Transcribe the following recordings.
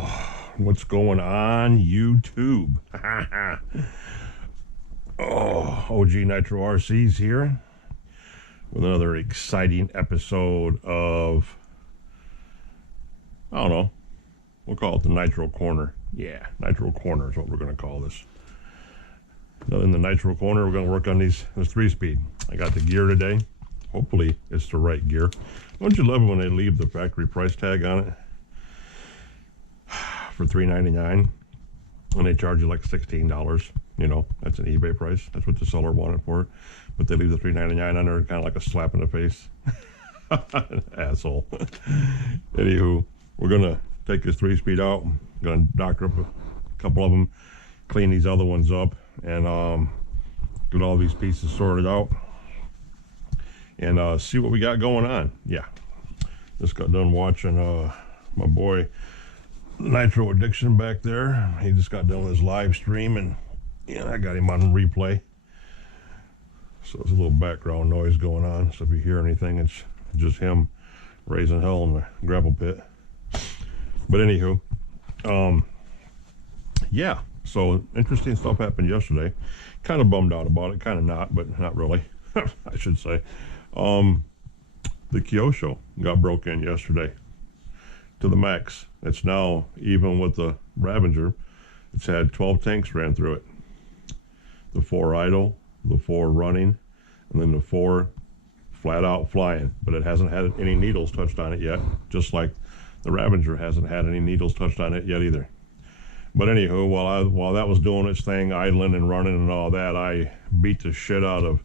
Oh, what's going on YouTube? Oh, O.G Nitro RC's here with another exciting episode of, I don't know, we'll call it the Nitro Corner. Yeah, Nitro Corner is what we're going to call this. Now in the Nitro Corner, we're going to work on this 3-speed. I got the gear today. Hopefully it's the right gear. Don't you love it when they leave the factory price tag on it for $3.99 and they charge you like $16? You know, that's an eBay price. That's what the seller wanted for it. But they leave the $3.99 on there, kind of like a slap in the face. Asshole. Anywho, we're going to take this 3-speed out. I'm going to doctor up a couple of them, clean these other ones up, and get all these pieces sorted out and see what we got going on. Yeah, just got done watching my boy Nitro Addiction back there. He just got done with his live stream, and yeah, I got him on replay. So there's a little background noise going on. So if you hear anything, it's just him raising hell in the gravel pit. But anywho, yeah. So interesting stuff happened yesterday. Kind of bummed out about it. Kind of not, but not really. I should say. The Kyosho got broke in yesterday to the max. It's now, even with the Ravager, it's had 12 tanks ran through it. The 4 idle, the 4 running, and then the 4 flat out flying. But it hasn't had any needles touched on it yet, just like the Ravager hasn't had any needles touched on it yet either. But anywho, while that was doing its thing, idling and running and all that, I beat the shit out of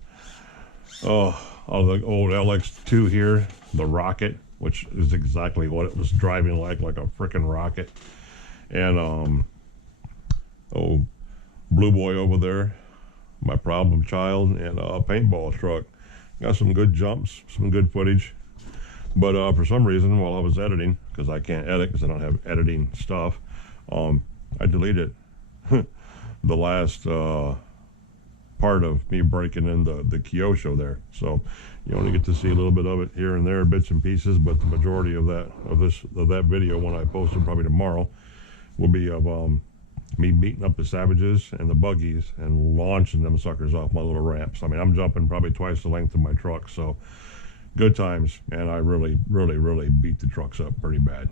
the old LX2 here, the Rocket, which is exactly what it was driving like a freaking rocket. And Blue Boy over there, my problem child, and a paintball truck. Got some good jumps, some good footage. But for some reason, while I was editing, because I can't edit because I don't have editing stuff, I deleted the last part of me breaking in the Kyosho there. So you only get to see a little bit of it here and there, bits and pieces, but the majority of that video, when I post it probably tomorrow, will be of me beating up the Savages and the buggies and launching them suckers off my little ramps. I mean, I'm jumping probably twice the length of my truck, so good times. And I really beat the trucks up pretty bad.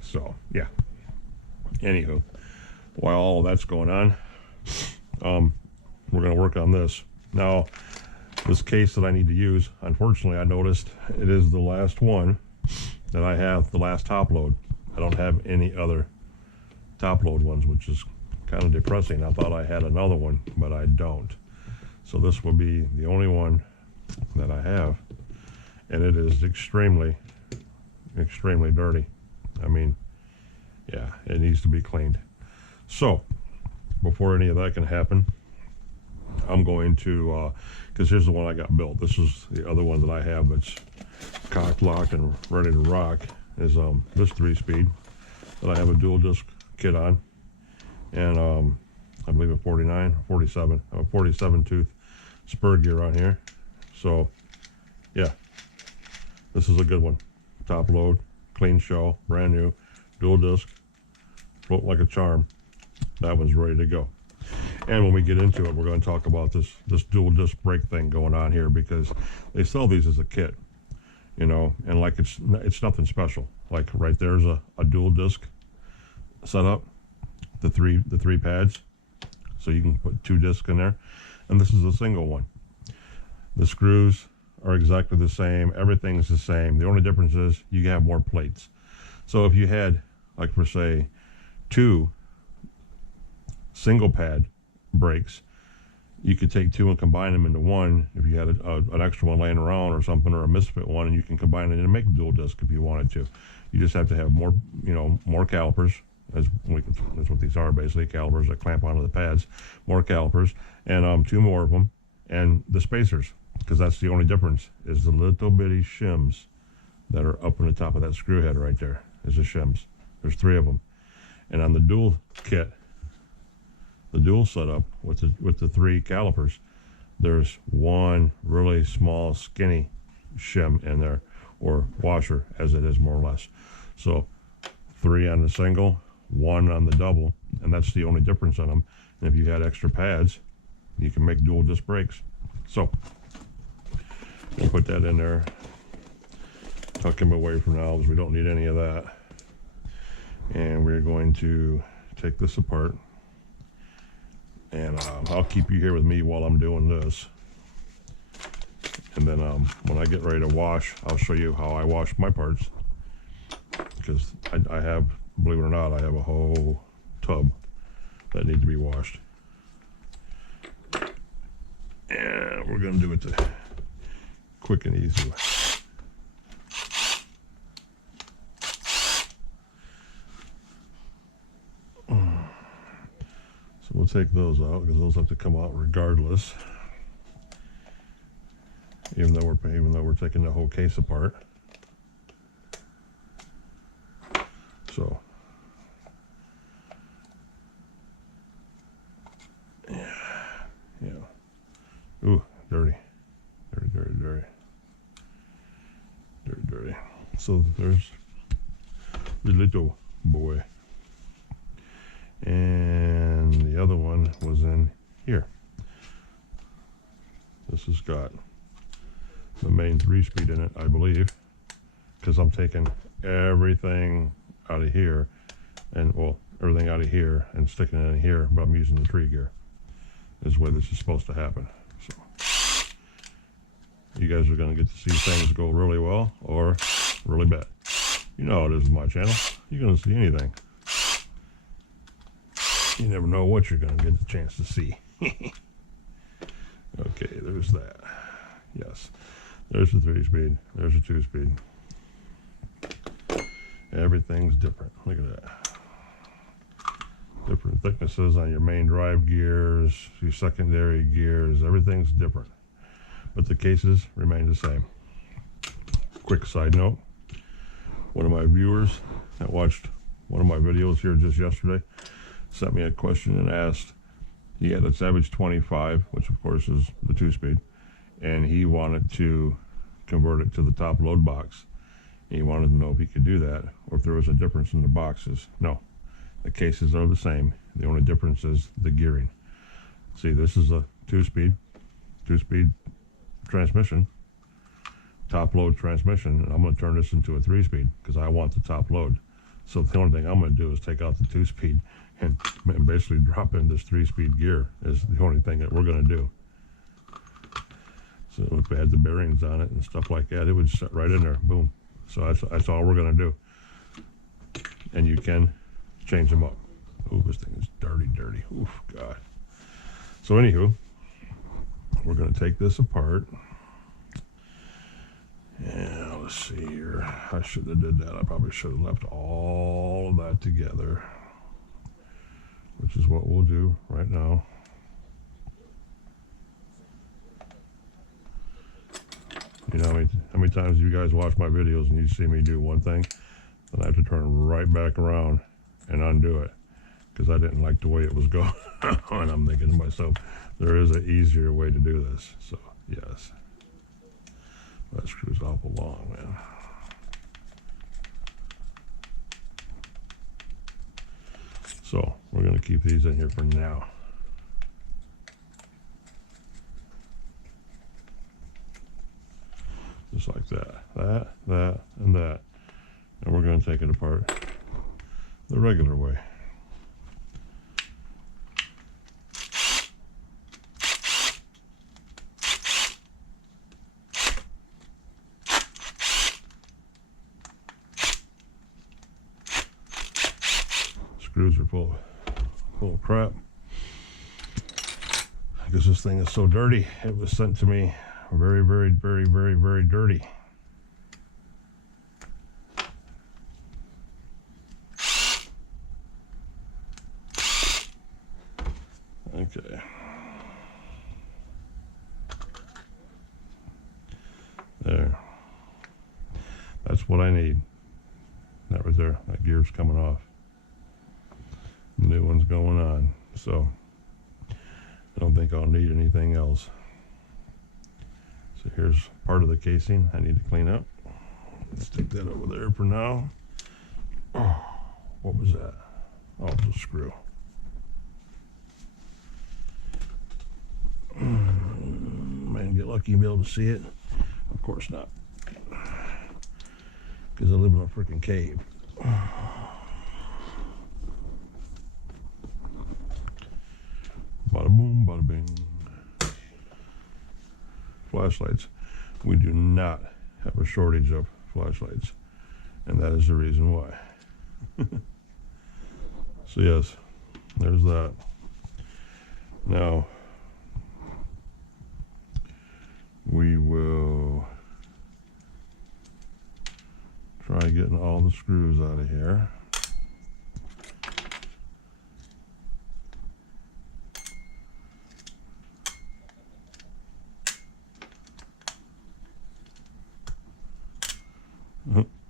So yeah. Anywho, while all that's going on, we're going to work on this. Now, this case that I need to use, unfortunately, I noticed it is the last one that I have, the last top load. I don't have any other top load ones, which is kind of depressing. I thought I had another one, but I don't. So this will be the only one that I have, and it is extremely dirty. I mean, yeah, it needs to be cleaned. So before any of that can happen, I'm going to, because here's the one I got built. This is the other one that I have that's cocked, locked, and ready to rock, is this 3-speed that I have a dual disc kit on. And I believe a 47 tooth spur gear on here. So yeah, this is a good one. Top load, clean show, brand new, dual disc, float like a charm. That one's ready to go. And when we get into it, we're going to talk about this dual disc brake thing going on here, because they sell these as a kit, you know, and like it's nothing special. Like right there's a dual disc setup, the three pads, so you can put 2 discs in there, and this is a single one. The screws are exactly the same, everything's the same. The only difference is you have more plates. So if you had, like for say, 2 single pad brakes, you could take 2 and combine them into one. If you had an extra one laying around or something, or a misfit one, and you can combine it and make a dual disc if you wanted to. You just have to have more, you know, more calipers. That's what these are, basically, calipers that clamp onto the pads. More calipers, and 2 more of them, and the spacers, because that's the only difference, is the little bitty shims that are up on the top of that screw head right there, is the shims. There's 3 of them. And on the dual kit, the dual setup with the 3 calipers, there's 1 really small skinny shim in there, or washer as it is, more or less. So 3 on the single, one on the double, and that's the only difference on them. And if you had extra pads, you can make dual disc brakes. So we'll put that in there, tuck him away for now because we don't need any of that. And we're going to take this apart, and I'll keep you here with me while I'm doing this. And then when I get ready to wash, I'll show you how I wash my parts, because I have, believe it or not, I have a whole tub that need to be washed. And we're going to do it the quick and easy way. So we'll take those out because those have to come out regardless, even though we're taking the whole case apart. So yeah. Ooh, dirty. So there's the little boy. And the other one was in here. This has got the main 3-speed in it, I believe, because I'm taking everything out of here, and well, everything out of here and sticking it in here, but I'm using the 3 gear. Is the way this is supposed to happen. So you guys are going to get to see things go really well or really bad. You know how it is with my channel. You're going to see anything. You never know what you're going to get the chance to see. Okay, there's that. Yes, there's the 3-speed. There's the 2-speed. Everything's different. Look at that. Different thicknesses on your main drive gears, your secondary gears. Everything's different, but the cases remain the same. Quick side note: one of my viewers that watched one of my videos here just yesterday sent me a question and asked, he had a Savage 25, which of course is the 2-speed, and he wanted to convert it to the top load box. He wanted to know if he could do that, or if there was a difference in the boxes. No, the cases are the same. The only difference is the gearing. See, this is a 2-speed transmission, top load transmission, and I'm going to turn this into a 3-speed because I want the top load. So the only thing I'm going to do is take out the 2-speed and basically drop in this 3-speed gear is the only thing that we're going to do. So if we had the bearings on it and stuff like that, it would set right in there, boom. So that's all we're going to do. And you can change them up. Ooh, this thing is dirty. Oof, God. So anywho, we're going to take this apart. Yeah, let's see here. I should have did that. I probably should have left all of that together, which is what we'll do right now. You know how many times you guys watch my videos and you see me do one thing, then I have to turn right back around and undo it because I didn't like the way it was going. And I'm thinking to myself, there is an easier way to do this. So yes, that screws awful long, man. So we're going to keep these in here for now. Just like that, and that. And we're going to take it apart the regular way. Screws are full of crap. Because this thing is so dirty, it was sent to me very dirty. Okay. There. That's what I need. That right there. That gear's coming off. The new one's going on. So I don't think I'll need anything else. So here's part of the casing I need to clean up. Let's stick that over there for now. Oh, what was that? off the screw. Might get lucky and be able to see it. Of course not, because I live in a freaking cave. Bada boom, bada bing. Flashlights. We do not have a shortage of flashlights, and that is the reason why. So yes, there's that. Now we will try getting all the screws out of here.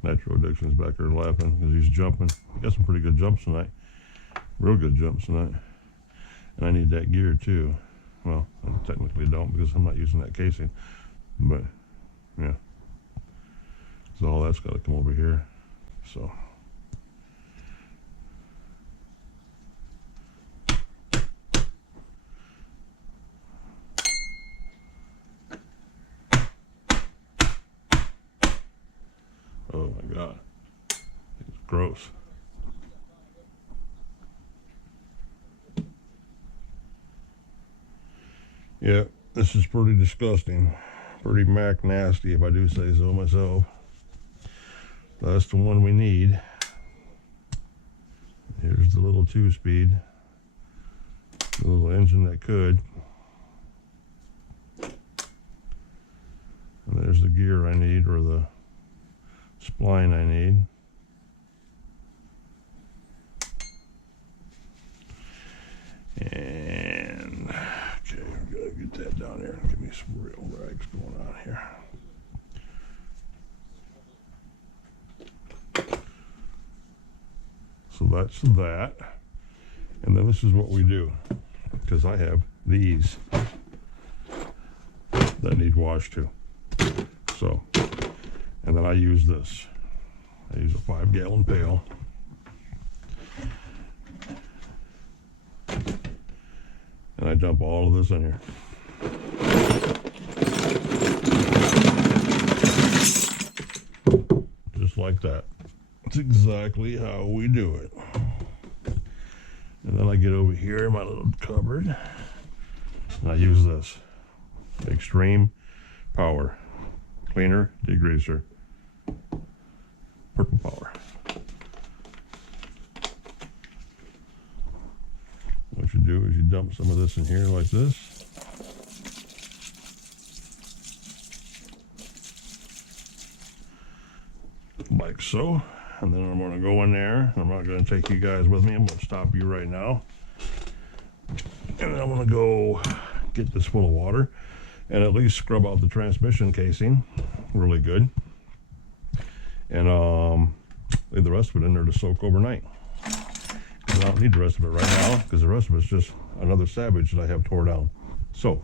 Nitro Addiction's back there laughing because he's jumping. He got some pretty good jumps tonight. Real good jumps tonight. And I need that gear too. Well, I technically don't because I'm not using that casing. But, yeah. So all that's got to come over here. So. Oh my God. It's gross. Yeah, this is pretty disgusting. Pretty Mac nasty, if I do say so myself. That's the one we need. Here's the little 2-speed. The little engine that could. And there's the gear I need, or the spline I need. And okay, I'm gonna get that down there and give me some real rags going on here. So that's that. And then this is what we do, because I have these that need washed too. So, and then I use this. I use a 5-gallon pail. And I dump all of this in here. Just like that. That's exactly how we do it. And then I get over here in my little cupboard, and I use this Extreme Power Cleaner Degreaser. Purple Power. What you do is you dump some of this in here like this. Like so. And then I'm going to go in there. I'm not going to take you guys with me. I'm going to stop you right now. And I'm going to go get this full of water and at least scrub out the transmission casing really good. And leave the rest of it in there to soak overnight. I don't need the rest of it right now because the rest of it's just another Savage that I have tore down. So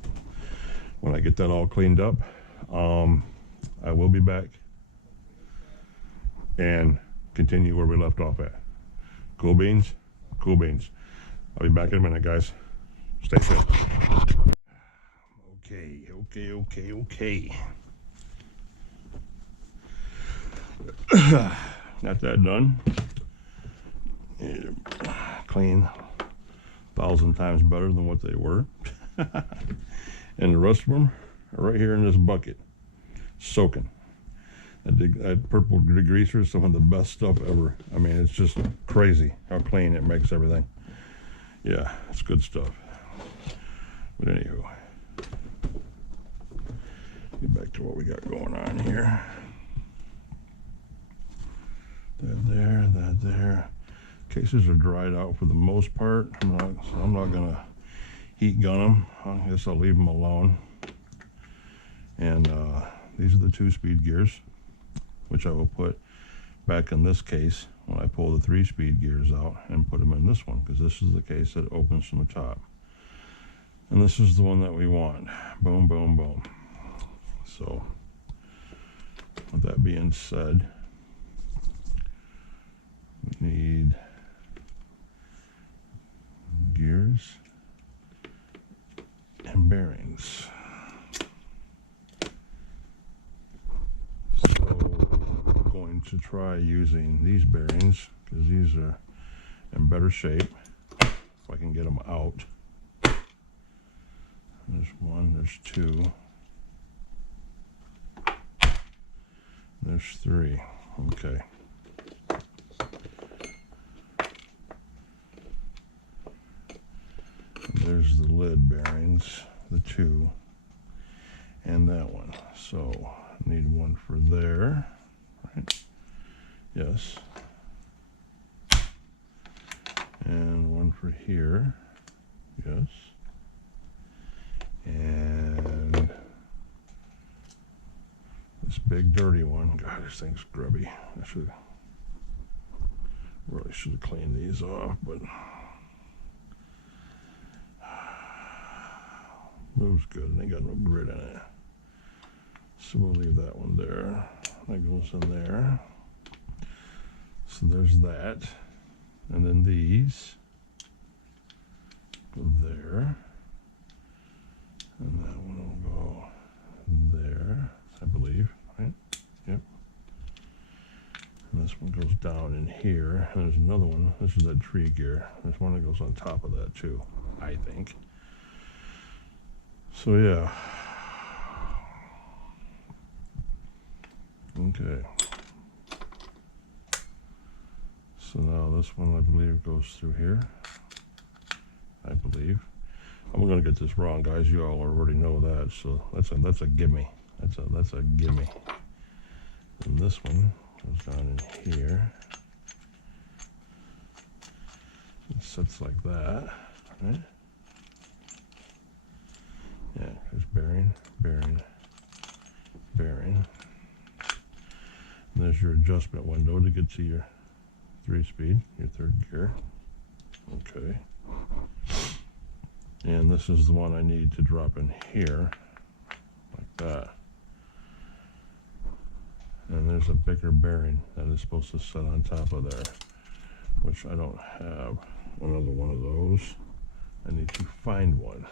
when I get that all cleaned up, I will be back and continue where we left off at. Cool beans, cool beans. I'll be back in a minute, guys. Stay tuned. Okay. Got that done. Yeah, clean 1,000 times better than what they were. And the rest of them are right here in this bucket, soaking. That purple degreaser is some of the best stuff ever. I mean, it's just crazy how clean it makes everything. Yeah, it's good stuff. But anywho, get back to what we got going on here. That there. Cases are dried out for the most part. I'm not gonna heat gun them. I guess I'll leave them alone. And these are the 2-speed gears, which I will put back in this case when I pull the 3-speed gears out and put them in this one, because this is the case that opens from the top. And this is the one that we want. Boom, boom, boom. So, with that being said, we need to try using these bearings because these are in better shape. If I can get them out. There's one, there's two, there's three. Okay. And there's the lid bearings, the two, and that one. So I need one for there, right? Yes. And one for here, yes. And this big dirty one. God, this thing's grubby. I really should have cleaned these off, but moves good and they got no grit in it. So we'll leave that one there. That goes in there. So there's that. And then these go there. And that one will go there, I believe, right? Yep. And this one goes down in here. And there's another one. This is that tree gear. There's one that goes on top of that too, I think. So yeah. Okay. So now this one, I believe, goes through here. I believe. I'm gonna get this wrong, guys. You all already know that, so that's a gimme. That's a gimme. And this one goes down in here. It sits like that, right? Yeah, there's bearing, bearing, bearing. And there's your adjustment window to get to your 3-speed, your third gear. Okay. And this is the one I need to drop in here, like that. And there's a bigger bearing that is supposed to sit on top of there, which I don't have another one of those. I need to find one.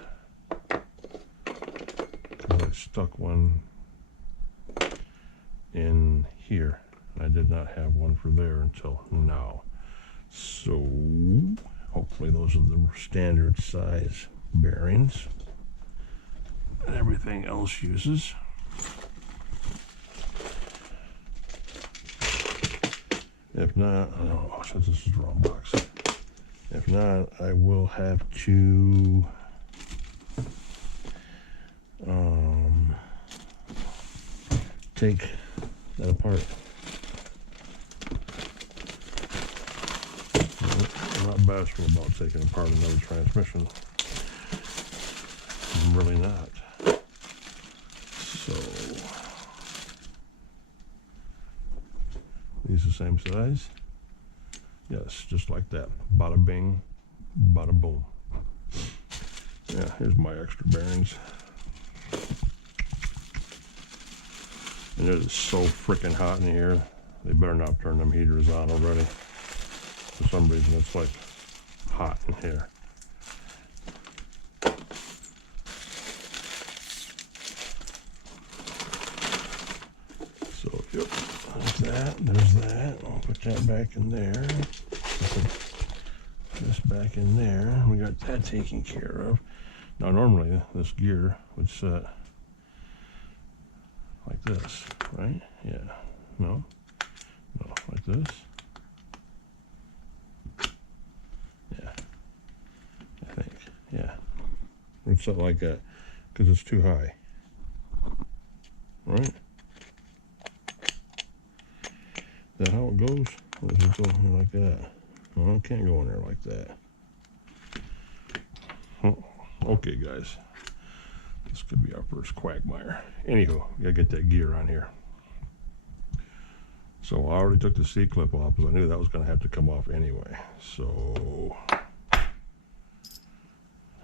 Because I stuck one in here. I did not have one for there until now. So hopefully those are the standard size bearings and everything else uses. If not, oh, since this is the wrong box. If not, I will have to take that apart. I'm not bashful about taking apart another transmission. I'm really not. So these are the same size? Yes, just like that. Bada bing, bada boom. Yeah, here's my extra bearings. And it is so freaking hot in here. They better not turn them heaters on already. For some reason it's like hot in here. So yep, there's that, there's that. I'll put that back in there. Put this back in there. We got that taken care of. Now normally this gear would set like this, right? Yeah. No? No, like this. Yeah. I think. Yeah. It's something like that. Because it's too high. Right? Is that how it goes? Or does it go in here like that? No, it can't go in there like that. Oh, okay, guys. This could be our first quagmire. Anywho, we gotta get that gear on here. So I already took the C-clip off because I knew that was gonna have to come off anyway. So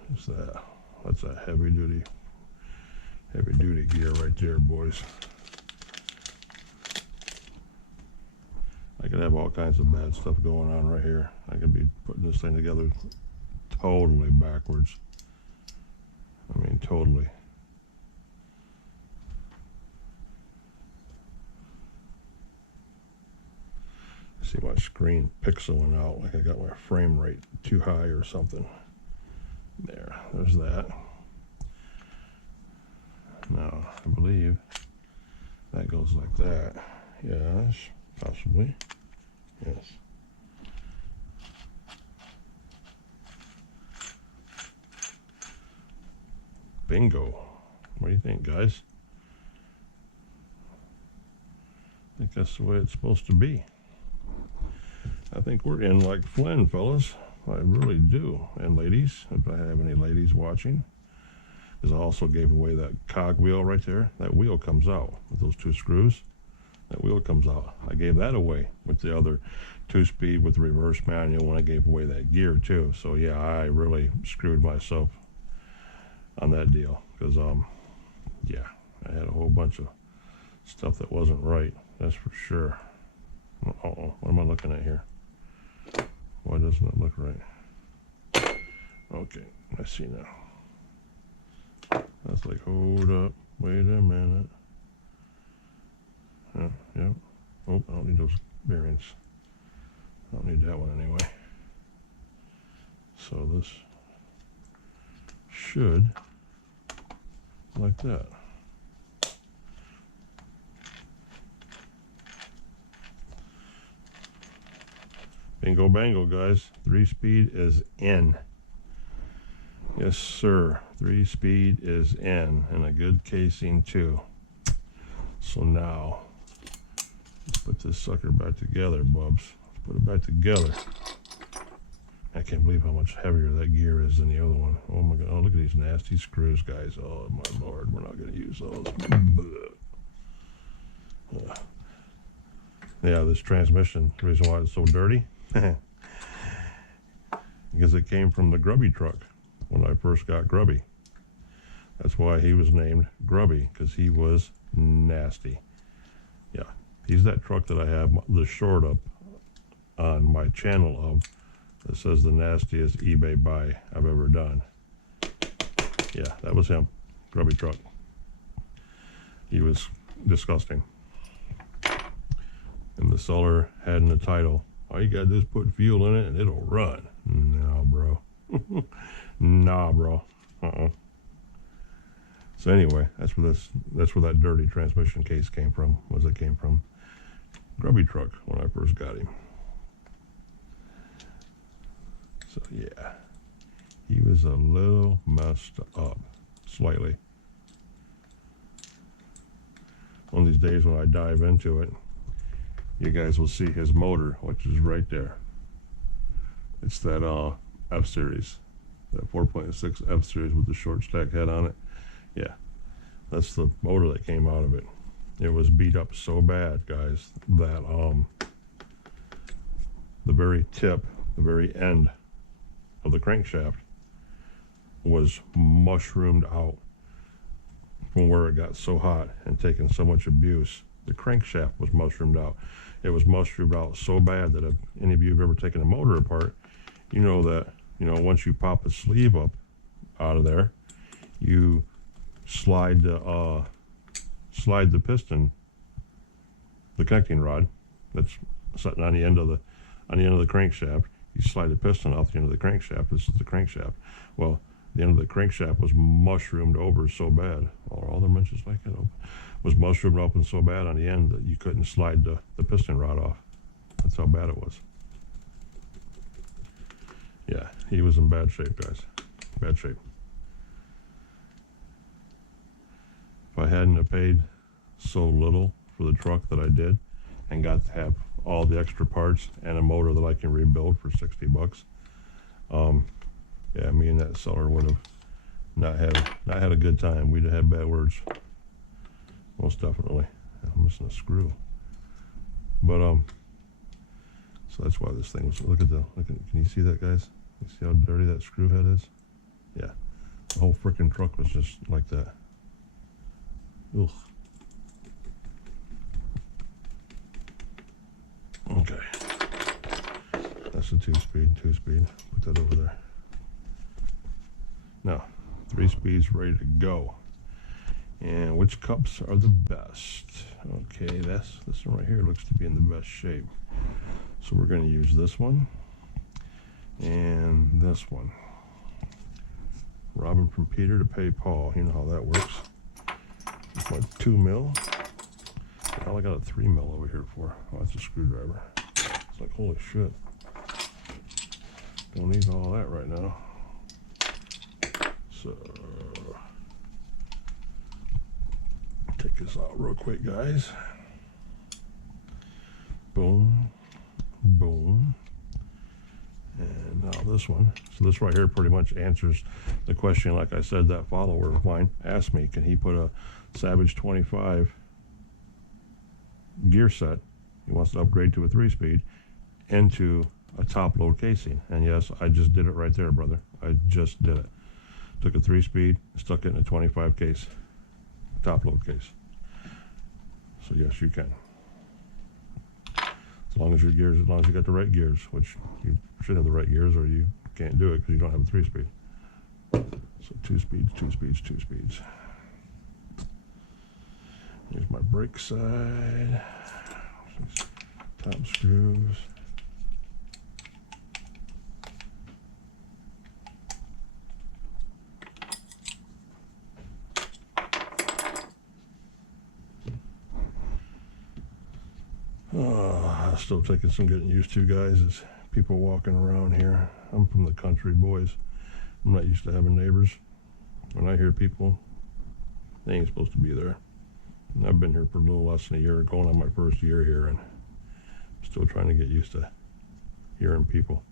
what's that? That's a heavy duty gear right there, boys. I could have all kinds of bad stuff going on right here. I could be putting this thing together totally backwards. I mean, totally. See my screen pixeling out like I got my frame rate too high or something. There's that. Now, I believe that goes like that. Yes, possibly. Yes. Bingo. What do you think, guys? I think that's the way it's supposed to be. I think we're in like Flynn, fellas. I really do. And ladies, if I have any ladies watching, because I also gave away that cog wheel right there. That wheel comes out with those 2 screws. That wheel comes out. I gave that away with the other 2-speed with the reverse manual when I gave away that gear too. So yeah, I really screwed myself on that deal because yeah, I had a whole bunch of stuff that wasn't right. That's for sure. Uh-oh, what am I looking at here? Why doesn't it look right? Okay, I see now. That's like, hold up, wait a minute. Yep. Oh, I don't need those bearings. I don't need that one anyway. So this should, like that. Bingo bango, guys. 3-speed is in. Yes, sir. 3-speed is in, and a good casing too. So now, let's put this sucker back together, bubs. Let's put it back together. I can't believe how much heavier that gear is than the other one. Oh my God! Oh, look at these nasty screws, guys. Oh my Lord, we're not going to use those. Yeah, this transmission, the reason why it's so dirty, because it came from the Grubby truck when I first got Grubby. That's why he was named Grubby, because he was nasty. Yeah, he's that truck that I have the short up on my channel of that says the nastiest eBay buy I've ever done. Yeah, that was him, Grubby truck. He was disgusting. And the seller had in the title, all you gotta do is put fuel in it and it'll run. No, bro. Nah, bro. So anyway, that's where that dirty transmission case came from. It came from Grubby truck when I first got him. So yeah, he was a little messed up, slightly. One of these days when I dive into it, you guys will see his motor, which is right there. It's that F-Series, that 4.6 F-Series with the short stack head on it. Yeah, that's the motor that came out of it. It was beat up so bad, guys, that the very tip, the very end of the crankshaft was mushroomed out from where it got so hot and taken so much abuse. The crankshaft was mushroomed out. It was mushroomed out so bad that if any of you have ever taken a motor apart, you know that, once you pop the sleeve up out of there, you slide the piston, the connecting rod that's sitting on the end of the crankshaft. You slide the piston off the end of the crankshaft. This is the crankshaft. Well, the end of the crankshaft was mushroomed over so bad, all the wrenches like it was mushroomed open so bad on the end that you couldn't slide the piston rod off. That's how bad it was. Yeah, he was in bad shape, guys. Bad shape. If I hadn't have paid so little for the truck that I did and got to have all the extra parts and a motor that I can rebuild for $60, yeah, me and that seller would have not had a good time. We'd have had bad words, most definitely. I'm missing a screw, but so that's why this thing was. Can you see that, guys? You see how dirty that screw head is? Yeah, the whole freaking truck was just like that. Ugh. Okay, that's a two-speed. Put that over there. Now, 3 speeds ready to go. And which cups are the best? Okay, this one right here looks to be in the best shape. So we're going to use this one and this one. Robbing from Peter to pay Paul. You know how that works. It's my 2 mil. All I got a 3 mil over here for. Oh, that's a screwdriver. It's like, holy shit. Don't need all that right now. So, take this out real quick, guys. Boom, boom. And now this one. So this right here pretty much answers the question, like I said, that follower of mine asked me, can he put a Savage 25 gear set, he wants to upgrade to a 3-speed, into a top load casing. And yes, I just did it right there, brother. I just did it. Took a 3-speed, stuck it in a 25 case, top load case. So yes, you can. As long as your gears, as long as you got the right gears, which you should have the right gears, or you can't do it because you don't have a 3-speed. So 2 speeds, 2 speeds, 2 speeds. Here's my brake side. Top screws. Oh, still taking some getting used to, guys. It's people walking around here. I'm from the country, boys. I'm not used to having neighbors. When I hear people, they ain't supposed to be there. And I've been here for a little less than a year, going on my first year here, and I'm still trying to get used to hearing people.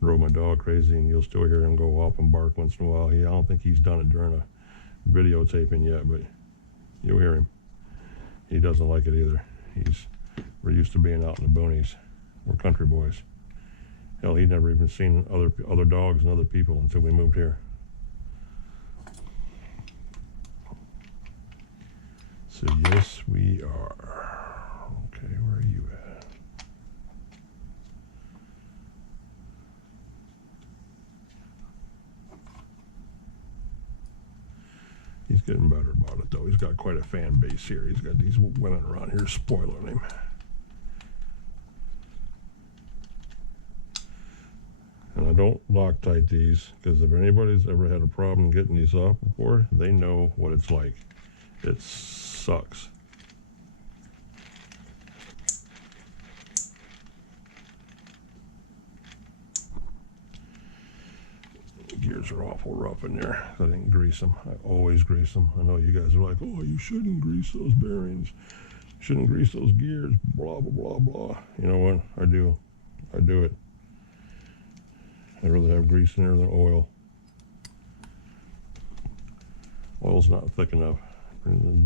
Drove my dog crazy, and you'll still hear him go off and bark once in a while. I don't think he's done it during a videotaping yet, but you'll hear him. He doesn't like it either. We're used to being out in the boonies. We're country boys. Hell, he'd never even seen other dogs and other people until we moved here. So yes, we are. Okay, where are you at? He's getting better about it, though. He's got quite a fan base here. He's got these women around here spoiling him. And I don't Loctite these, because if anybody's ever had a problem getting these off before, they know what it's like. It sucks. The gears are awful rough in there. I didn't grease them. I always grease them. I know you guys are like, oh, you shouldn't grease those bearings. You shouldn't grease those gears. Blah, blah, blah, blah. You know what? I do. I do it. I'd rather have grease in there than oil. Oil's not thick enough.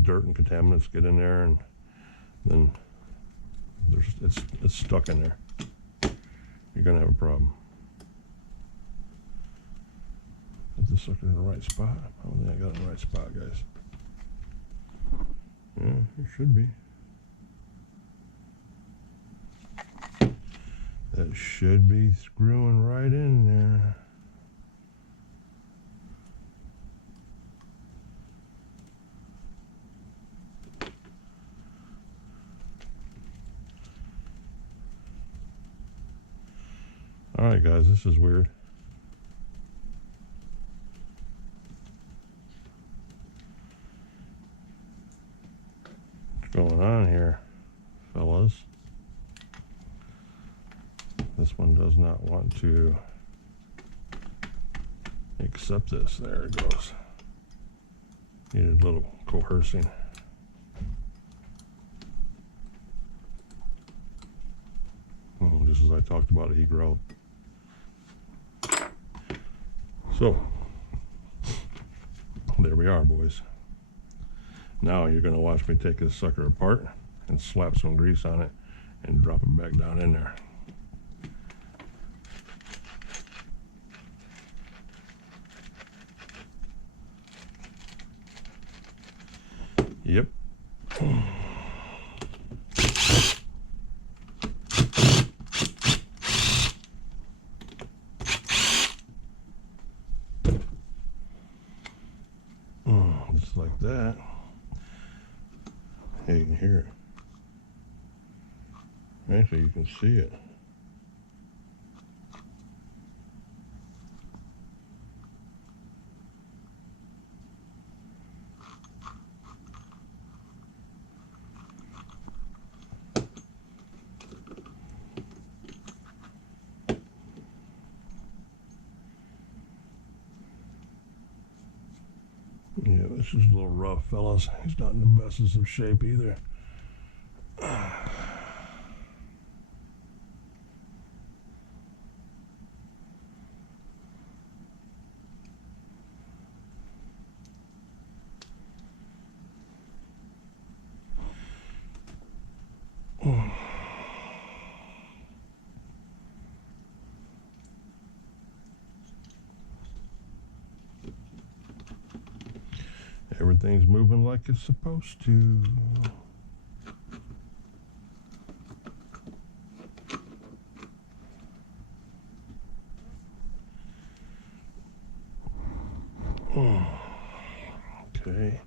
Dirt and contaminants get in there, and then it's stuck in there. You're gonna have a problem. Is this sucker in the right spot? I don't think I got it in the right spot, guys. Yeah, it should be. That should be screwing right in there. All right, guys, this is weird. What's going on here, fellas? This one does not want to accept this. There it goes. Needed a little coercing. Just as I talked about it, he growled. So, there we are, boys. Now you're going to watch me take this sucker apart and slap some grease on it and drop it back down in there. Yep. Just like that. Hey, you can hear it. Actually, you can see it. Yeah, this is a little rough, fellas. He's not in the bestest of shape either. Everything's moving like it's supposed to. Okay.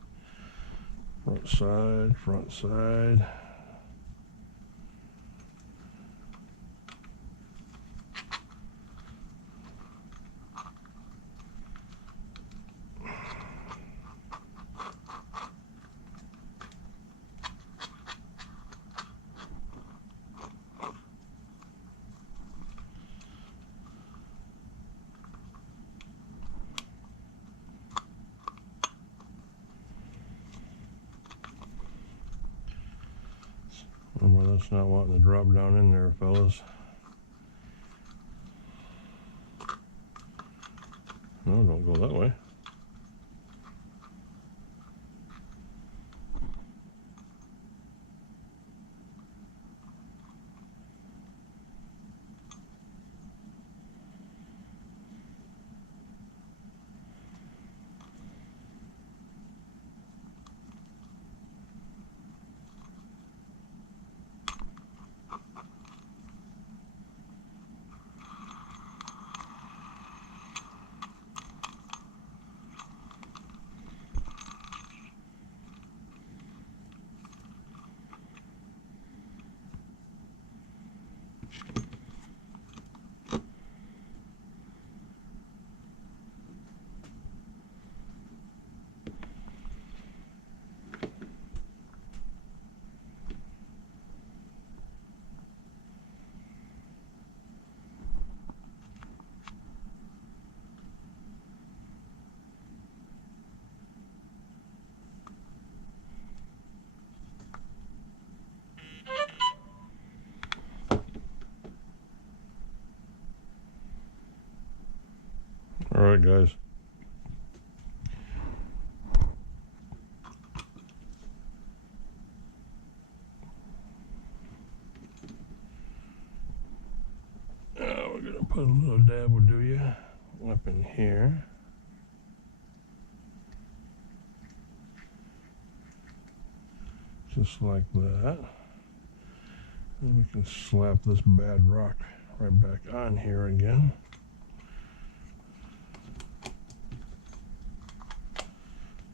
Front side, front side. Remember, that's not wanting to drop down in there, fellas. No, don't go that way. All right, guys. Now we're gonna put a little dab, will do ya, up in here. Just like that. And we can slap this bad rock right back on here again.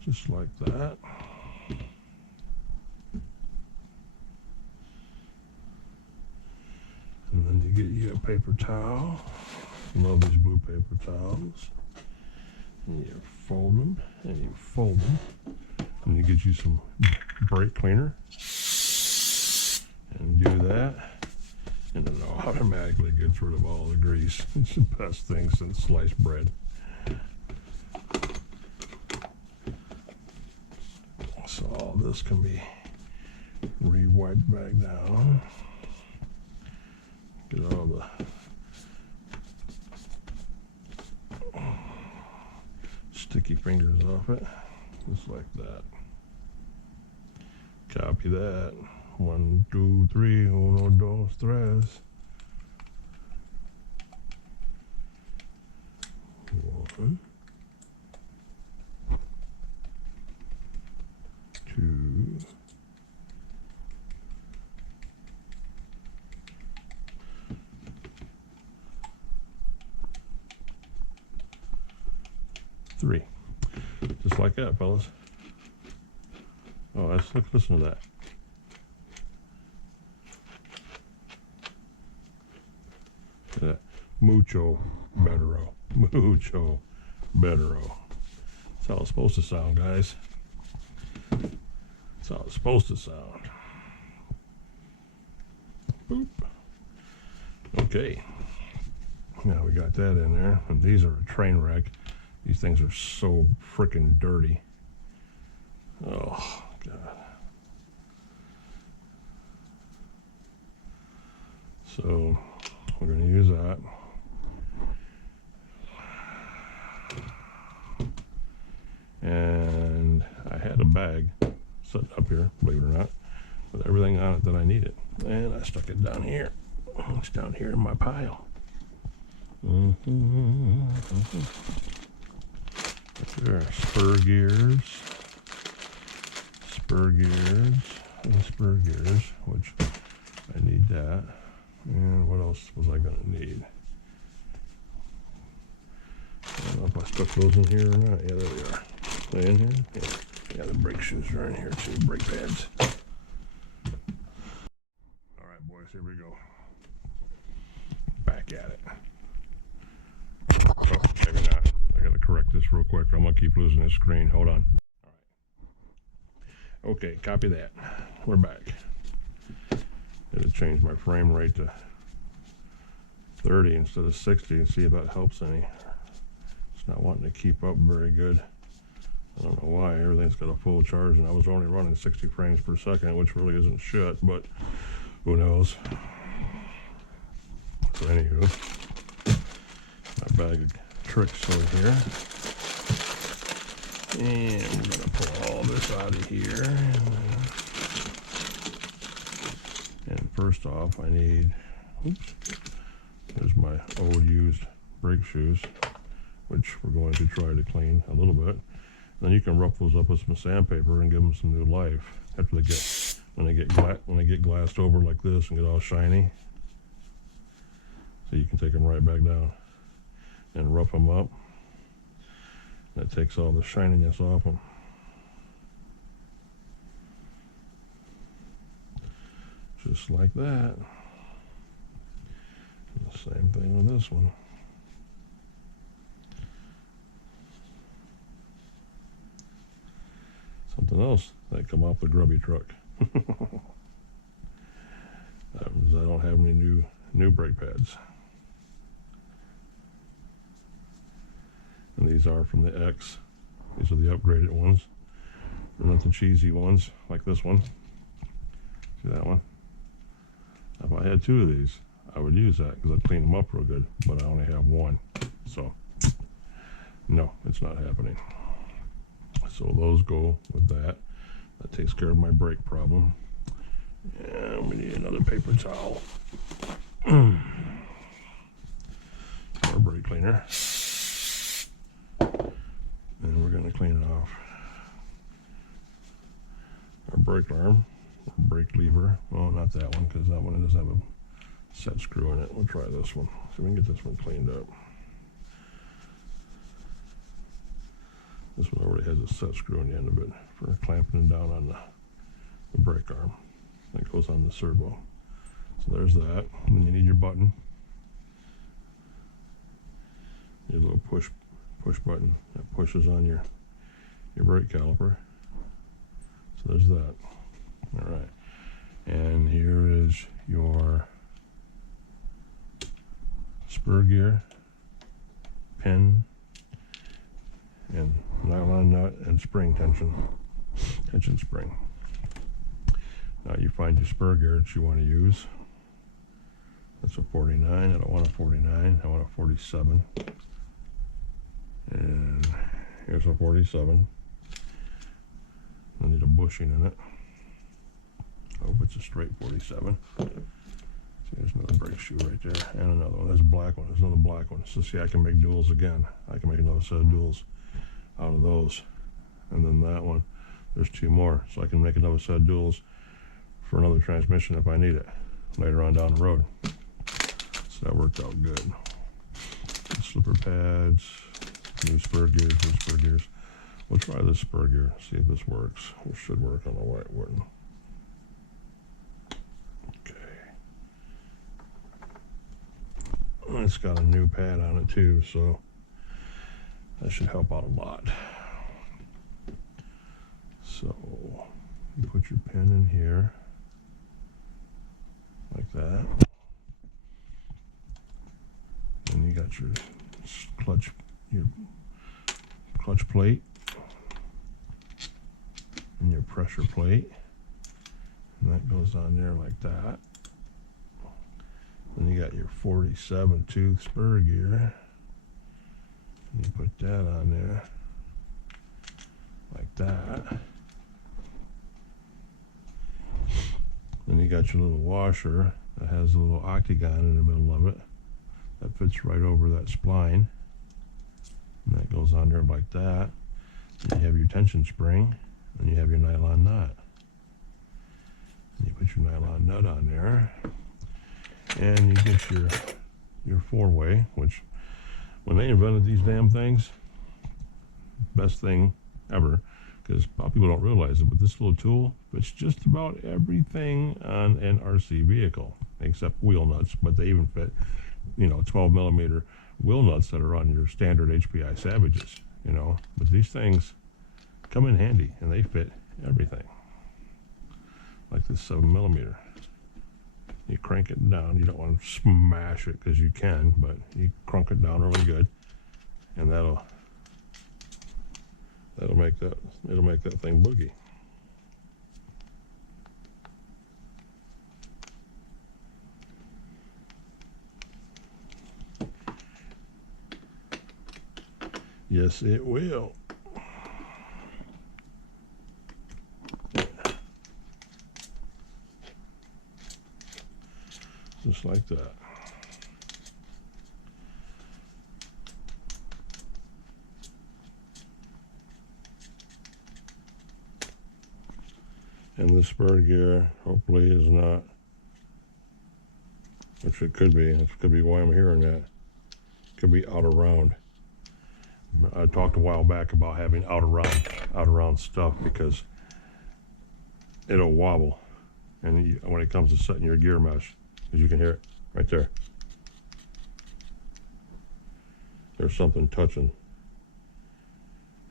Just like that. And then you get you a paper towel. Love these blue paper towels. And you fold them, and you fold them. And you get you some brake cleaner. And do that. And it automatically gets rid of all the grease. It's the best thing since sliced bread. So all this can be re-wiped back down. Get all the sticky fingers off it, just like that. Copy that. 1, 2, 3, 1, 2, 3. 1, 2, 3. Just like that, fellas. Oh, listen to that. mucho bettero. Mucho bettero. That's how it's supposed to sound, guys. That's how it's supposed to sound. Boop. Okay. Now we got that in there. And these are a train wreck. These things are so freaking dirty. Oh, God. So we're going to use that. And I had a bag set up here, believe it or not, with everything on it that I needed. And I stuck it down here. It's down here in my pile. There are spur gears, and spur gears, which I need that. And what else was I going to need? I don't know if I stuck those in here or not. Yeah, there they are. Are they in here? Yeah, the brake shoes are in here too, brake pads. All right, boys, here we go. Back at it. Oh, maybe not. I got to correct this real quick. I'm going to keep losing this screen. Hold on. All right. Okay, copy that. We're back. Had to change my frame rate to 30 instead of 60 and see if that helps any. It's not wanting to keep up very good. I don't know why. Everything's got a full charge and I was only running 60 frames per second, which really isn't shit, but who knows. So anywho, my bag of tricks over here. And we're going to pull all this out of here. And first off, I need, oops, there's my old used brake shoes, which we're going to try to clean a little bit. Then you can rough those up with some sandpaper and give them some new life after they get, when they get glassed over like this and get all shiny. So you can take them right back down and rough them up. That takes all the shininess off them. Just like that. And the same thing with this one. Something else that come off the grubby truck. I don't have any new brake pads. And these are from the X. These are the upgraded ones. They're not the cheesy ones like this one. See that one? If I had two of these, I would use that because I'd clean them up real good, but I only have one. So, no, it's not happening. So those go with that. That takes care of my brake problem. And we need another paper towel. Our brake cleaner. And we're going to clean it off. Our brake arm, brake lever. Well, not that one, because that one does have a set screw in it. We'll try this one. So we can get this one cleaned up. This one already has a set screw on the end of it for clamping down on the brake arm. That goes on the servo. So there's that. And then you need your button. Your little push button that pushes on your brake caliper. So there's that. All right. And here is your spur gear, pin, and nylon nut and spring tension spring. Now you find your spur gear that you want to use. That's a 49. I don't want a 49. I want a 47. And here's a 47. I need a bushing in it. I hope it's a straight 47. See, there's another brake shoe right there, and another one. There's a black one. There's another black one. So see, I can make duals again. I can make another set of duals out of those. And then that one, there's two more. So I can make another set of duals for another transmission if I need it later on down the road. So that worked out good. Slipper pads, new spur gears, We'll try this spur gear, see if this works. It should work. I don't know why it wouldn't. Okay. it's got a new pad on it too, so that should help out a lot. So you put your pin in here like that, and you got your clutch plate and your pressure plate, and that goes on there like that. Then you got your 47 tooth spur gear, and you put that on there like that. Then you got your little washer that has a little octagon in the middle of it that fits right over that spline, and that goes on there like that. And you have your tension spring, and you have your nylon nut. And you put your nylon nut on there, and you get your four-way, which when they invented these damn things, best thing ever, because a lot of people don't realize it, but this little tool fits just about everything on an RC vehicle except wheel nuts, but they even fit, 12 millimeter wheel nuts that are on your standard HPI Savages, but these things come in handy and they fit everything. Like this 7 millimeter. You crank it down. You don't want to smash it because you can, but you crunk it down really good, and that'll make that thing boogie. Yes, it will. Just like that. And the spur gear hopefully is not, which it could be. It could be why I'm hearing that. It could be out of round. I talked a while back about having out of round stuff because it'll wobble, and when it comes to setting your gear mesh, as you can hear it right there. There's something touching,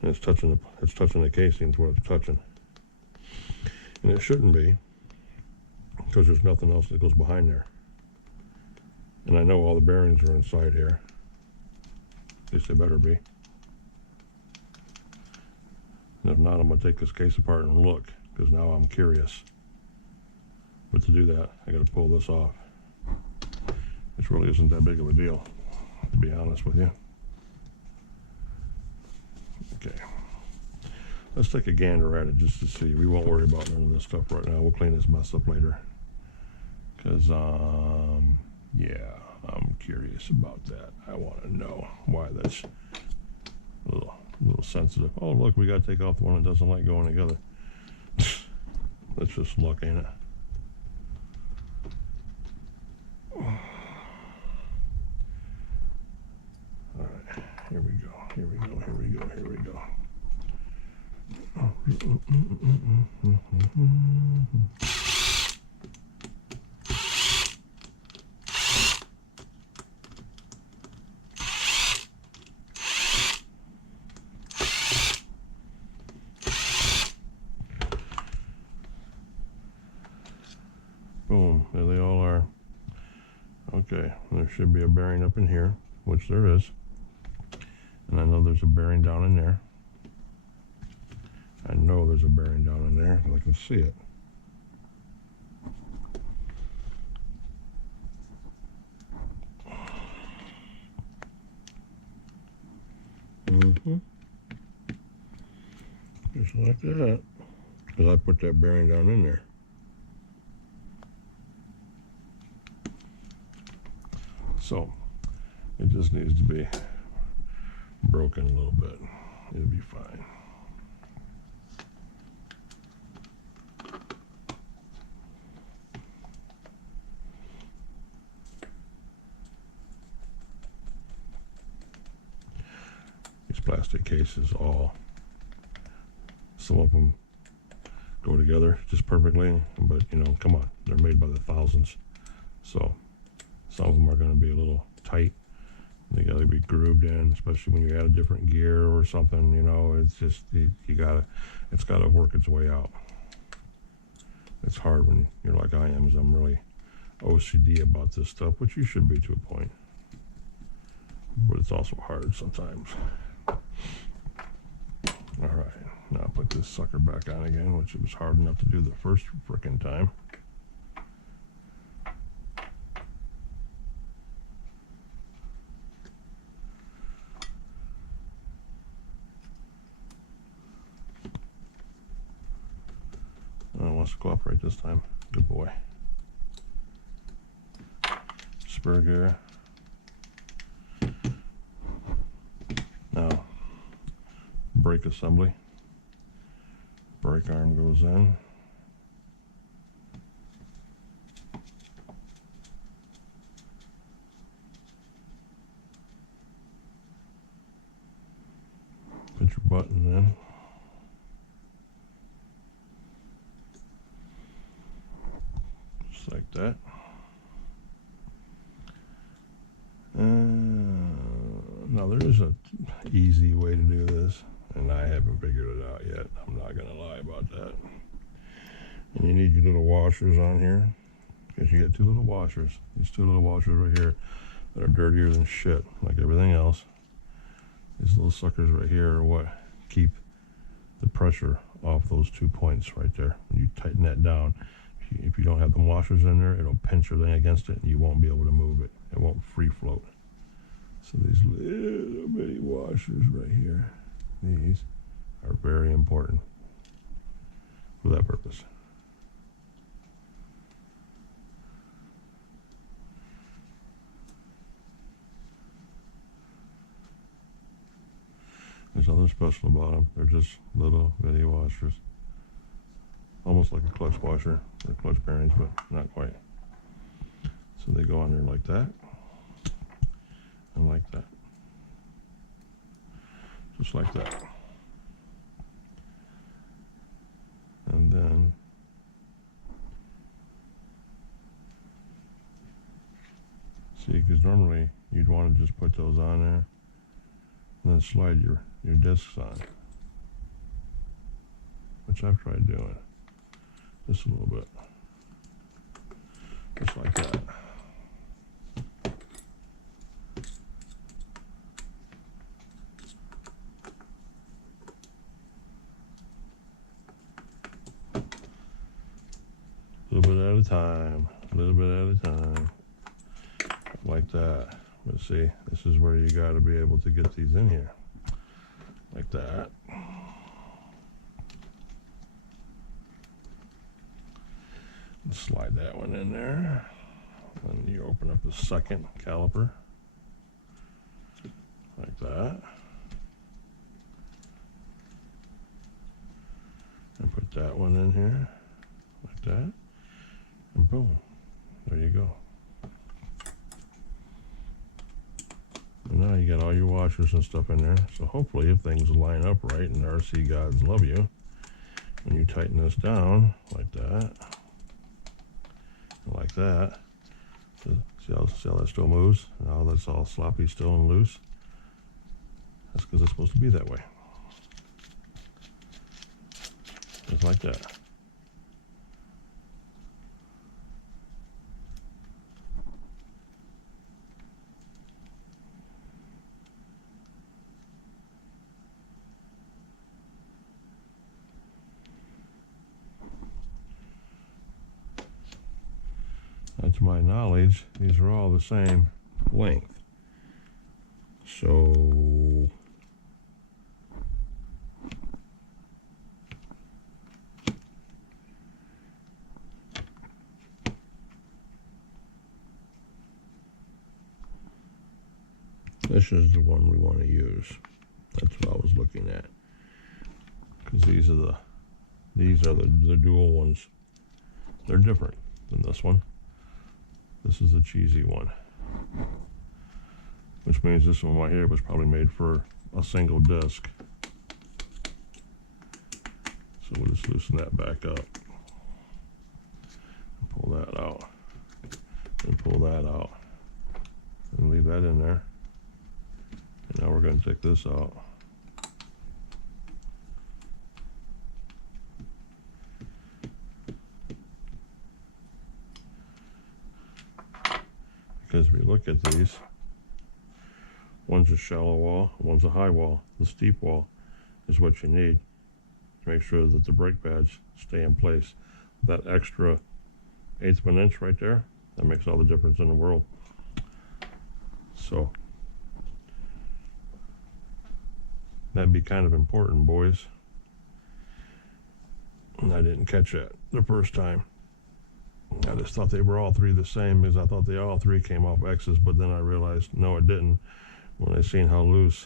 and it's touching the casing is what it's touching. And it shouldn't be, because there's nothing else that goes behind there. And I know all the bearings are inside here. At least they better be. And if not, I'm going to take this case apart and look, because now I'm curious. But to do that, I got to pull this off. Which really isn't that big of a deal, to be honest with you. Okay. Let's take a gander at it just to see. We won't worry about none of this stuff right now. We'll clean this mess up later. Because, yeah, I'm curious about that. I want to know why that's a little sensitive. Oh, look, we got to take off the one that doesn't like going together. That's just luck, ain't it? All right, here we go. Here we go. Here we go. Here we go. Boom, there they all are. Okay, there should be a bearing up in here, which there is. And I know there's a bearing down in there. I know there's a bearing down in there, I can see it. Just like that. Because I put that bearing down in there. So, it just needs to be broken a little bit. It'll be fine. These plastic cases some of them go together just perfectly, but come on, they're made by the thousands. So some of them are going to be a little tight, They got to be grooved in, especially when you add a different gear or something. You know, it's just it's got to work its way out. It's hard when you're like I am, as I'm really OCD about this stuff, which you should be to a point. But it's also hard sometimes. All right, now put this sucker back on again, which it was hard enough to do the first frickin' time. Oh, it wants to cooperate this time. Good boy. Spur gear. Now, brake assembly. Brake arm goes in. Put your button in. Just like that. Now there is an easy way to do this, and I haven't figured it out yet. I'm not going to lie about that. And you need your little washers on here, because you get two little washers. These two little washers right here that are dirtier than shit, like everything else. These little suckers right here are what keep the pressure off those 2 points right there. When you tighten that down, if you don't have the washers in there, it'll pinch everything against it, and you won't be able to move it. It won't free float. So these little bitty washers right here, these are very important for that purpose. There's nothing special about them. They're just little bitty washers. Almost like a clutch washer or clutch bearings, but not quite. So they go on there like that and like that. Just like that. And then see, because normally you'd want to just put those on there and then slide your discs on, which I've tried doing just a little bit, just like that. A little bit at a time, a little bit at a time, like that. But see, this is where you got to be able to get these in here, like that. And slide that one in there. Then you open up the second caliper, like that. And put that one in here, like that. And boom, there you go. And now you got all your washers and stuff in there. So hopefully if things line up right and the RC gods love you, when you tighten this down like that, like that, see how that still moves? Now that's all sloppy still and loose. That's because it's supposed to be that way. Just like that. To my knowledge, these are all the same length. So this is the one we want to use. That's what I was looking at, because these are the dual ones. They're different than this one. This is the cheesy one, which means this one right here was probably made for a single disc. So we'll just loosen that back up, pull that out, and pull that out, and leave that in there. take this out. Because we look at these, one's a shallow wall, one's a high wall. The steep wall is what you need to make sure that the brake pads stay in place. That extra 1/8 of an inch right there, that makes all the difference in the world. So that'd be kind of important, boys. And I didn't catch that the first time. I just thought they were all three the same because I thought they all three came off X's, but then I realized no, it didn't when I seen how loose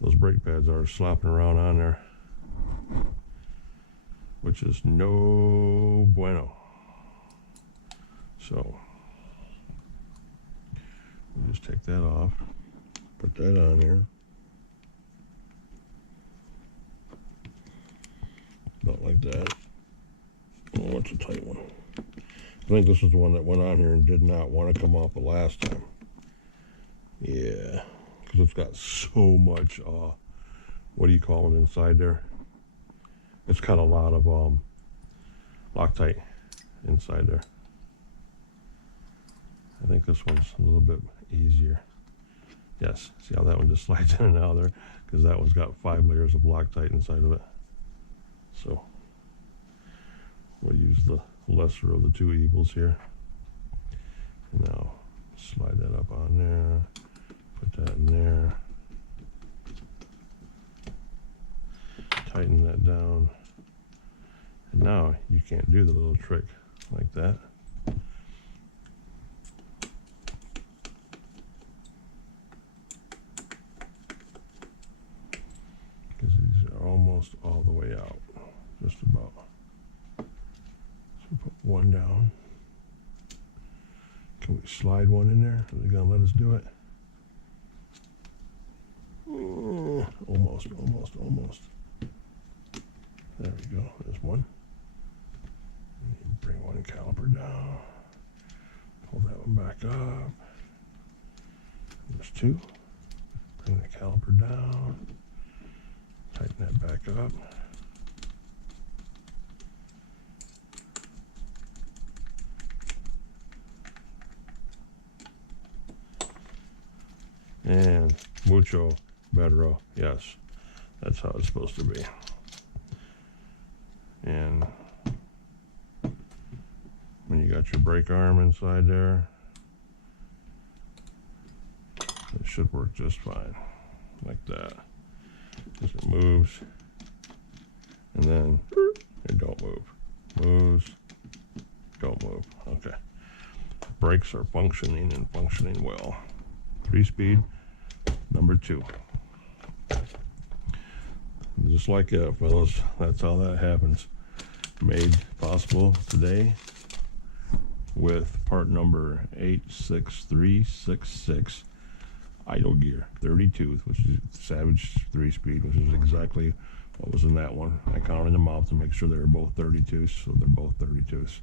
those brake pads are slopping around on there, which is no bueno. So we'll just take that off, put that on here. About like that. Oh, what's a tight one? I think this is the one that went on here and did not want to come off the last time. Yeah, because it's got so much, what do you call it inside there? It's got a lot of Loctite inside there. I think this one's a little bit easier. Yes, see how that one just slides in and out there? Because that one's got 5 layers of Loctite inside of it. So we'll use the lesser of the two evils here. And now slide that up on there, put that in there, tighten that down. And now you can't do the little trick like that. Because these are almost all the way out, just about. So put one down. Can we slide one in there? Are they gonna let us do it? Almost. There we go, there's one. Bring one caliper down. Pull that one back up. There's two. Bring the caliper down. Tighten that back up. And mucho better. Yes, that's how it's supposed to be. And when you got your brake arm inside there, it should work just fine, like that. As it moves, and then it don't move. Moves, don't move. Okay. Brakes are functioning and functioning well. 3-speed, number 2. Just like that, fellas. That's how that happens. Made possible today with part number 86366 idle gear 32, which is Savage 3-speed, which is exactly what was in that one. I counted them out to make sure they were both 32s, so they're both 32s.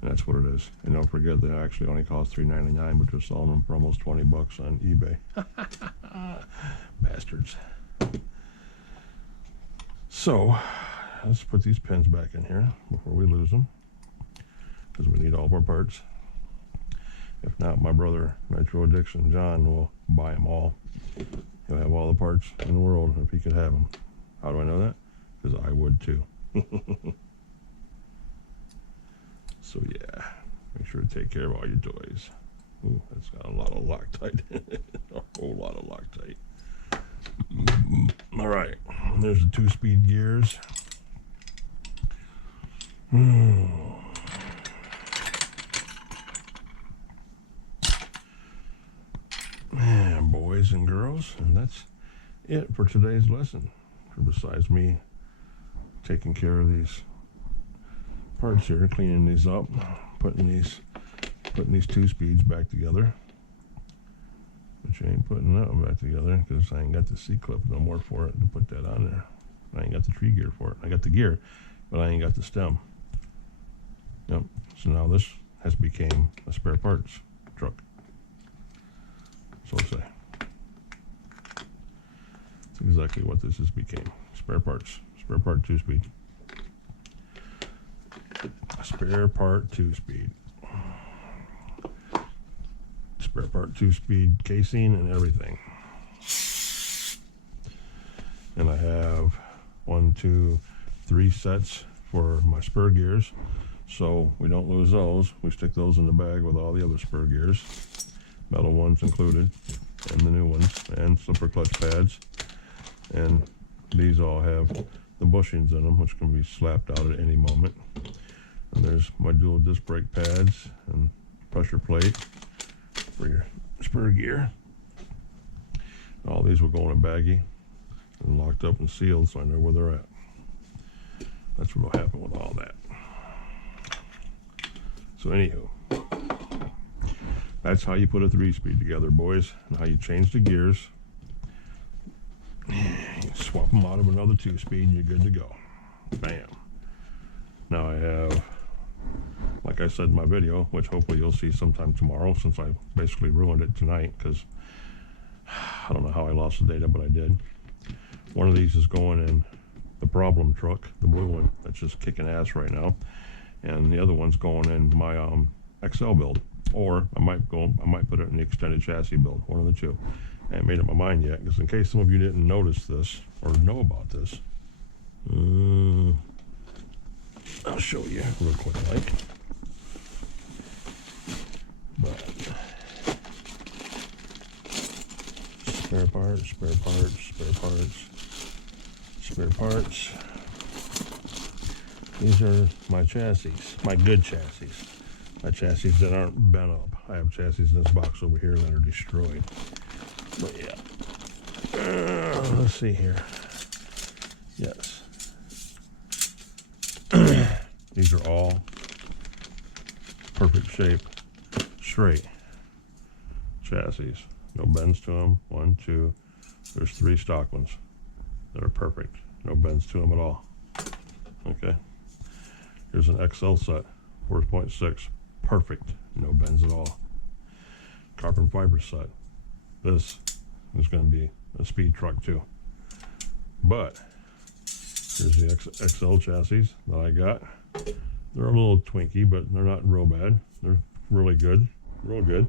And that's what it is. And don't forget, they actually only cost $3.99, but they're selling them for almost 20 bucks on eBay. Bastards. So let's put these pins back in here before we lose them, because we need all of our parts. If not, my brother Nitro Addiction John will buy them all. He'll have all the parts in the world if he could have them. How do I know that? Because I would too. So yeah, make sure to take care of all your toys. Ooh, that's got a lot of Loctite in it. A whole lot of Loctite. All right, there's the 2-speed gears. Man, boys and girls, and that's it for today's lesson. Besides me taking care of these parts here, cleaning these up, putting these 2 speeds back together. But you ain't putting that one back together because I ain't got the C-clip no more for it to put that on there. I ain't got the tree gear for it. I got the gear, but I ain't got the stem. Yep. So now this has become a spare parts truck. So say. exactly what this has became. Spare parts. Spare part 2-speed. Spare part 2-speed. Spare part 2-speed casing and everything. And I have 1, 2, 3 sets for my spur gears, so we don't lose those. We stick those in the bag with all the other spur gears, metal ones included, and the new ones, and slipper clutch pads. And these all have the bushings in them, which can be slapped out at any moment. And there's my dual disc brake pads and pressure plate for your spur gear. All these will go in a baggie and locked up and sealed, so I know where they're at. That's what will happen with all that. So anywho, that's how you put a 3-speed together, boys, and how you change the gears. You swap them out of another 2-speed and you're good to go. Bam. Now I have, like I said in my video, which hopefully you'll see sometime tomorrow, since I basically ruined it tonight because I don't know how I lost the data, but I did. One of these is going in the problem truck, the blue one that's just kicking ass right now, and the other one's going in my XL build, or I might put it in the extended chassis build, one of the two. I haven't made up my mind yet, because in case some of you didn't notice this or know about this, I'll show you real quick, like. But spare parts, spare parts, spare parts, spare parts. These are my chassis, my good chassis. My chassis that aren't bent up. I have chassis in this box over here that are destroyed. But yeah. Let's see here. Yes. These are all perfect shape, straight chassis. No bends to them. 1, 2. There's 3 stock ones that are perfect. No bends to them at all. Okay. Here's an XL set, 4.6. Perfect. No bends at all. Carbon fiber set. This is going to be a speed truck too. But here's the XL chassis that I got. They're a little twinky, but they're not real bad. They're really good. Real good.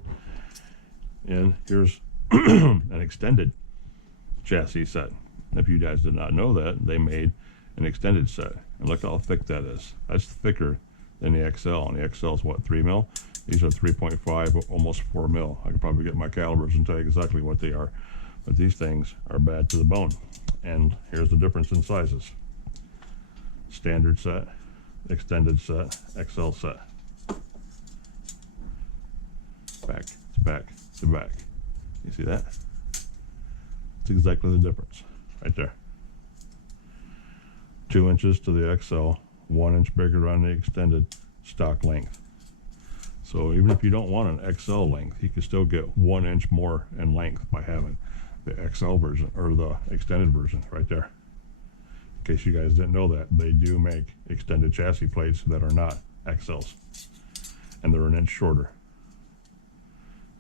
And here's an extended chassis set. If you guys did not know that, they made an extended set. And look how thick that is. That's thicker than the XL. And the XL is what, 3 mil? These are 3.5, almost 4 mil. I could probably get my calibers and tell you exactly what they are. But these things are bad to the bone. And here's the difference in sizes. Standard set, extended set, XL set. Back to back to back. You see that? It's exactly the difference right there. 2 inches to the XL, 1 inch bigger on the extended stock length. So even if you don't want an XL length, you can still get 1 inch more in length by having the XL version or the extended version right there. In case you guys didn't know that, they do make extended chassis plates that are not XLs, and they're an inch shorter.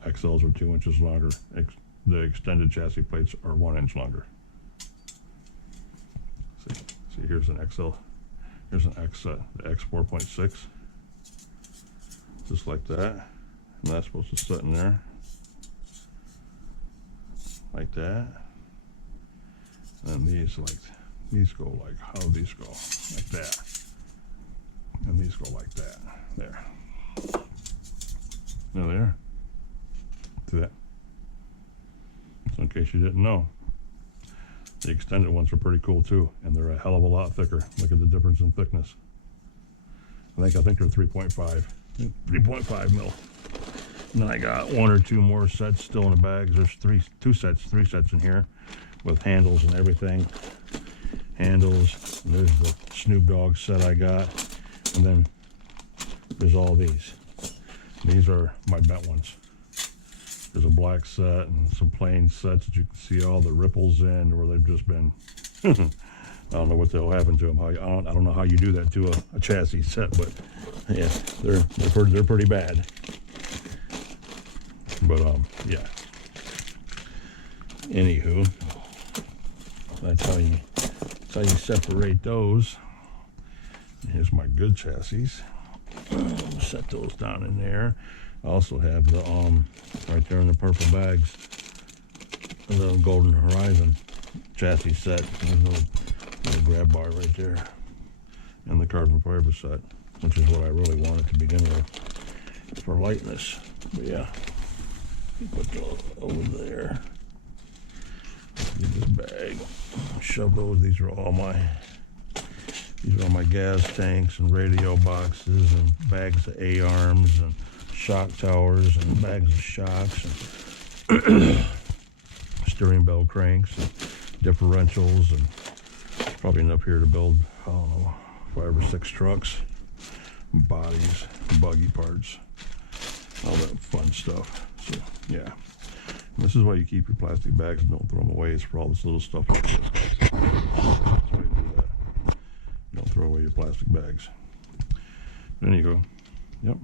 XLs are 2 inches longer. The extended chassis plates are 1 inch longer. See, here's an XL. Here's an X set, the X 4.6. Just like that. And that's supposed to sit in there. Like that. And these go like, how do these go? Like that. And these go like that. There. There. See that? So in case you didn't know, the extended ones are pretty cool too, and they're a hell of a lot thicker. Look at the difference in thickness. I think they're 3.5 mil. And then I got 1 or 2 more sets still in the bags. There's three sets in here with handles and everything. Handles. And there's the Snoop Dogg set I got, and then there's all these. These are my bent ones. There's a black set and some plain sets that you can see all the ripples in where they've just been, I don't know what the hell happened to them. I don't know how you do that to a chassis set, but yeah, they're pretty bad. But yeah. Anywho, That's how you separate those. Here's my good chassis. Set those down in there. I also have the right there in the purple bags, the Golden Horizon chassis set. There's a little grab bar right there, and the carbon fiber set, which is what I really wanted to begin with for lightness. But yeah, put those over there. Get this bag, shove those. These are all my gas tanks and radio boxes and bags of A-arms and shock towers and bags of shocks and steering bell cranks and differentials, and probably enough here to build, I don't know, 5 or 6 trucks, bodies, buggy parts, all that fun stuff. So yeah, and this is why you keep your plastic bags and don't throw them away. It's for all this little stuff like this, guys. That's why you do that. Don't throw away your plastic bags. There you go. Yep.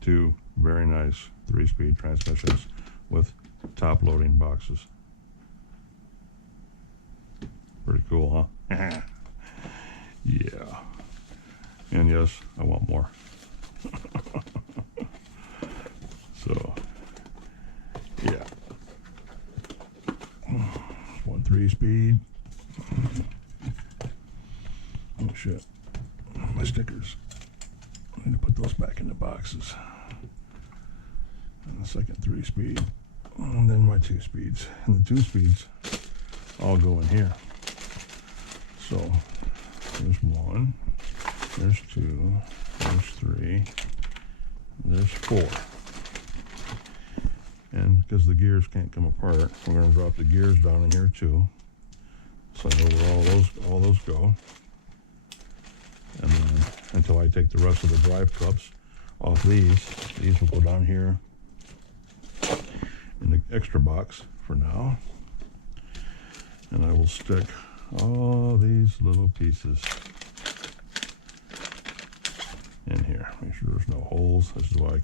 2 very nice 3-speed transmissions with top loading boxes. Pretty cool, huh? Yeah. And yes, I want more. So, yeah. 1 3-speed. Oh shit. My stickers. I need to put those back in the boxes. And the second 3-speed. And then my 2 speeds. And the 2 speeds all go in here. So there's 1, there's 2, there's 3, there's 4. And because the gears can't come apart, we're going to drop the gears down in here too. So I know where all those go. And then until I take the rest of the drive cups off these will go down here in the extra box for now. And I will stick all these little pieces in here. Make sure there's no holes. This is why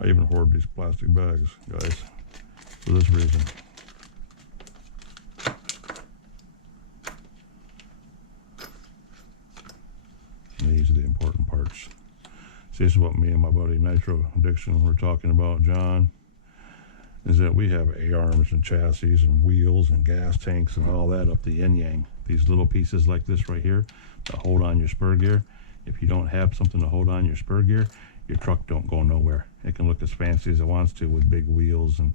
I even hoard these plastic bags, guys, for this reason. These are the important parts. See, this is what me and my buddy Nitro Addiction were talking about, John, is that we have A-arms and chassis and wheels and gas tanks and all that up the yin-yang. These little pieces like this right here that hold on your spur gear. If you don't have something to hold on your spur gear, your truck don't go nowhere. It can look as fancy as it wants to with big wheels and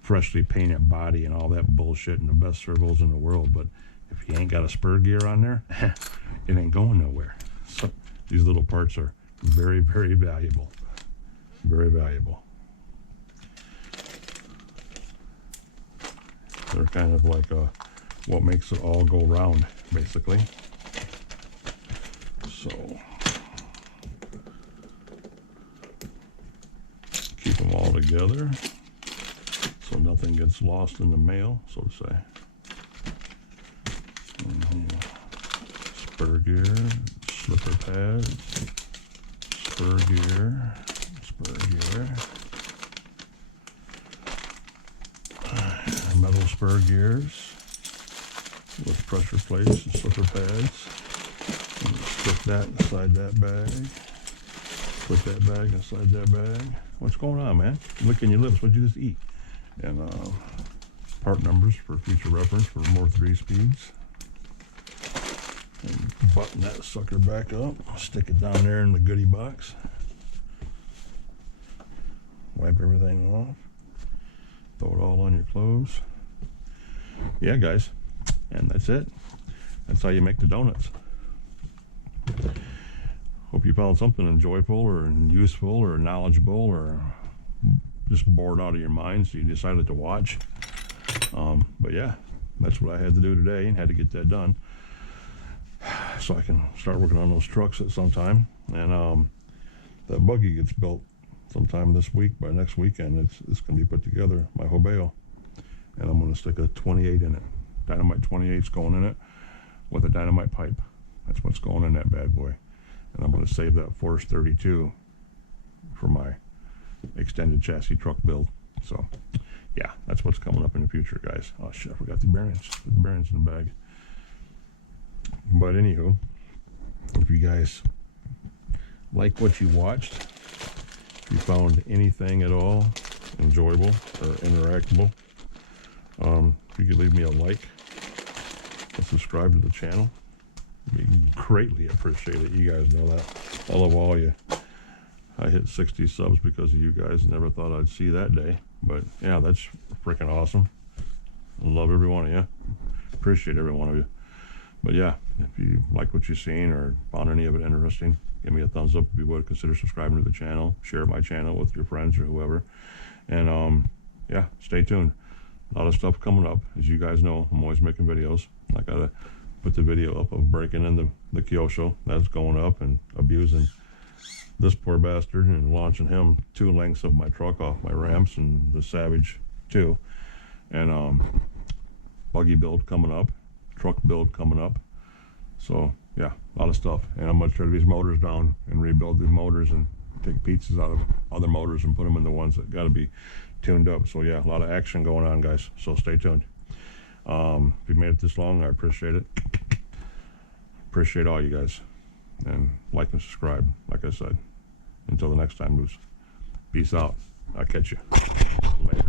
freshly painted body and all that bullshit and the best servos in the world. But if you ain't got a spur gear on there, it ain't going nowhere. So these little parts are very, very valuable. Very valuable. They're kind of like what makes it all go round, basically. So keep them all together so nothing gets lost in the mail, so to say. Spur gear, slipper pads, spur gear, metal spur gears with pressure plates and slipper pads. And stick that inside that bag. Put that bag inside that bag. What's going on, man? Licking your lips. What'd you just eat? And part numbers for future reference for more 3 speeds. And button that sucker back up. Stick it down there in the goodie box. Wipe everything off. Throw it all on your clothes. Yeah, guys. And that's it. That's how you make the donuts. Hope you found something enjoyable or useful or knowledgeable or just bored out of your mind, so you decided to watch. But yeah, that's what I had to do today and had to get that done so I can start working on those trucks at some time. And that buggy gets built sometime this week. By next weekend it's going to be put together, my Hobeo, and I'm going to stick a 28 in it. Dynamite 28's going in it with a dynamite pipe. That's what's going in that bad boy. And I'm going to save that Force 32 for my extended chassis truck build. So yeah, that's what's coming up in the future, guys. Oh shit, I forgot the bearings. The bearings in the bag. But anywho, if you guys like what you watched, if you found anything at all enjoyable or interactable, if you could leave me a like and subscribe to the channel, we greatly appreciate it. You guys know that. I love all you. I hit 60 subs because of you guys. Never thought I'd see that day. But yeah, that's freaking awesome. I love every one of you. Appreciate every one of you. But yeah, if you like what you've seen or found any of it interesting, give me a thumbs up if you would. Consider subscribing to the channel. Share my channel with your friends or whoever. And yeah, stay tuned. A lot of stuff coming up. As you guys know, I'm always making videos. I gotta put the video up of breaking in the Kyosho. That's going up, and abusing this poor bastard and launching him 2 lengths of my truck off my ramps, and the Savage too. And buggy build coming up, truck build coming up. So yeah, a lot of stuff. And I'm gonna tear these motors down and rebuild these motors and take pieces out of other motors and put them in the ones that got to be tuned up. So yeah, a lot of action going on, guys. So stay tuned. If you made it this long, I appreciate it. Appreciate all you guys. And like and subscribe, like I said. Until the next time, Moose. Peace out. I'll catch you later.